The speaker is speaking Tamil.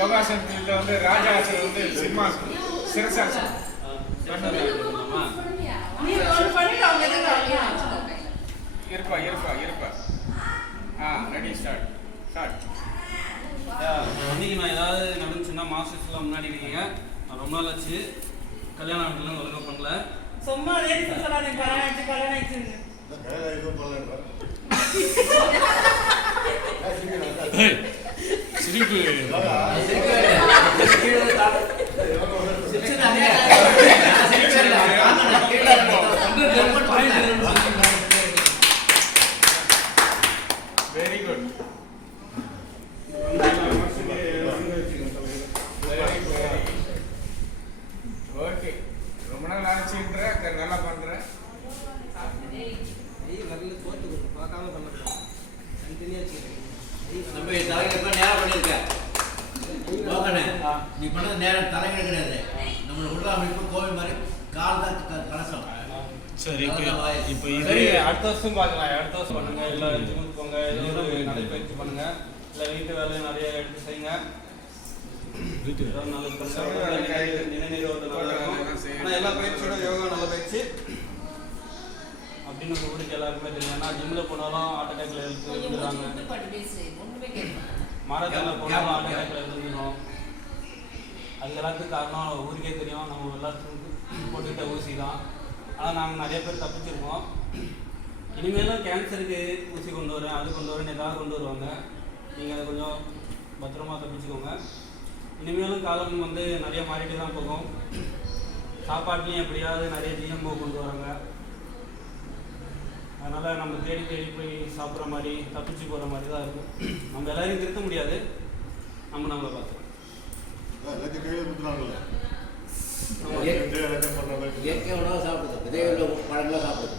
யோகாசனத்தில் வந்து ராஜாசனம் வந்து சிம்மாசனம் சிரசாசனம் இருப்பா இருப்பா இருப்பா ரெடி ஸ்டார்ட் இன்னைக்கு நான் ஏதாவது நடந்துச்சுன்னா மாஸ்டர்ஸ்லாம் முன்னாடி இருக்கீங்க. நான் ரொம்ப நாள் ஆச்சு கல்யாணம் ஆகலாம் ஒழுங்காக பண்ணல. சும்மா சொல்லாதீங்க கல்யாணம் ஆயிடுச்சு சிரிப்பு வெரி குட். ஓகே, ரொம்ப நாள் ஆச்சுன்ற நல்லா பண்றேன். நீ பண்ணது நேரம் தலைகள் கிடையாது. நம்மளோட உடல் அமைப்பு கோவில் மாதிரி கால் தான் கலசம். சரி, இப்போ இது அடுத்த வருஷம் பார்க்கலாம். அடுத்த வருஷம் பண்ணுங்க. இல்லை ஜிம்முக்கு போங்க, ஏதோ ஒரு நடைப்பயிற்சி பண்ணுங்க, இல்லை வீட்டு வேலையை நிறைய எடுத்து செய்யுங்க. வீட்டு நினைநீர் ஆனால் எல்லா பயிற்சியோட யோகா நல்ல பயிற்சி அப்படின்னு உங்கள் ஊருக்கு எல்லாருக்குமே தெரியும். ஏன்னா ஜிம்மில் போனாலும் ஹார்ட் அட்டாக்ல எழுந்துடுறாங்க, மாரத்தானில் போனாலும் ஹார்ட் அட்டாக்ல எழுந்துடும். அது எல்லாத்துக்கும் காரணம் ஊருக்கே தெரியும், நம்ம எல்லாத்துக்கும் போட்டுக்கிட்ட ஊசி தான். ஆனால் நாங்கள் நிறைய பேர் தப்பிச்சிருக்கோம். இனிமேலும் கேன்சருக்கு ஊசி கொண்டு வரேன், அது கொண்டு வரேன், ஏதாவது கொண்டு வருவாங்க. நீங்கள் அதை கொஞ்சம் பத்திரமா தப்பிச்சுக்கோங்க. இனிமேலும் காலம் வந்து நிறைய மாறிட்டு தான் போகும். சாப்பாட்லேயும் எப்படியாவது நிறைய ஜிஎம்ஓ கொண்டு வராங்க. அதனால் நம்ம தேடி தேடி போய் சாப்பிட்ற மாதிரி தப்பிச்சு போகிற மாதிரி தான் இருக்கும். நம்ம எல்லாரையும் திருத்த முடியாது, நம்மளை பார்த்துக்கலாம். இயற்கை உணவு சாப்பிடுது, விதைகள் பழங்களாக சாப்பிடுது.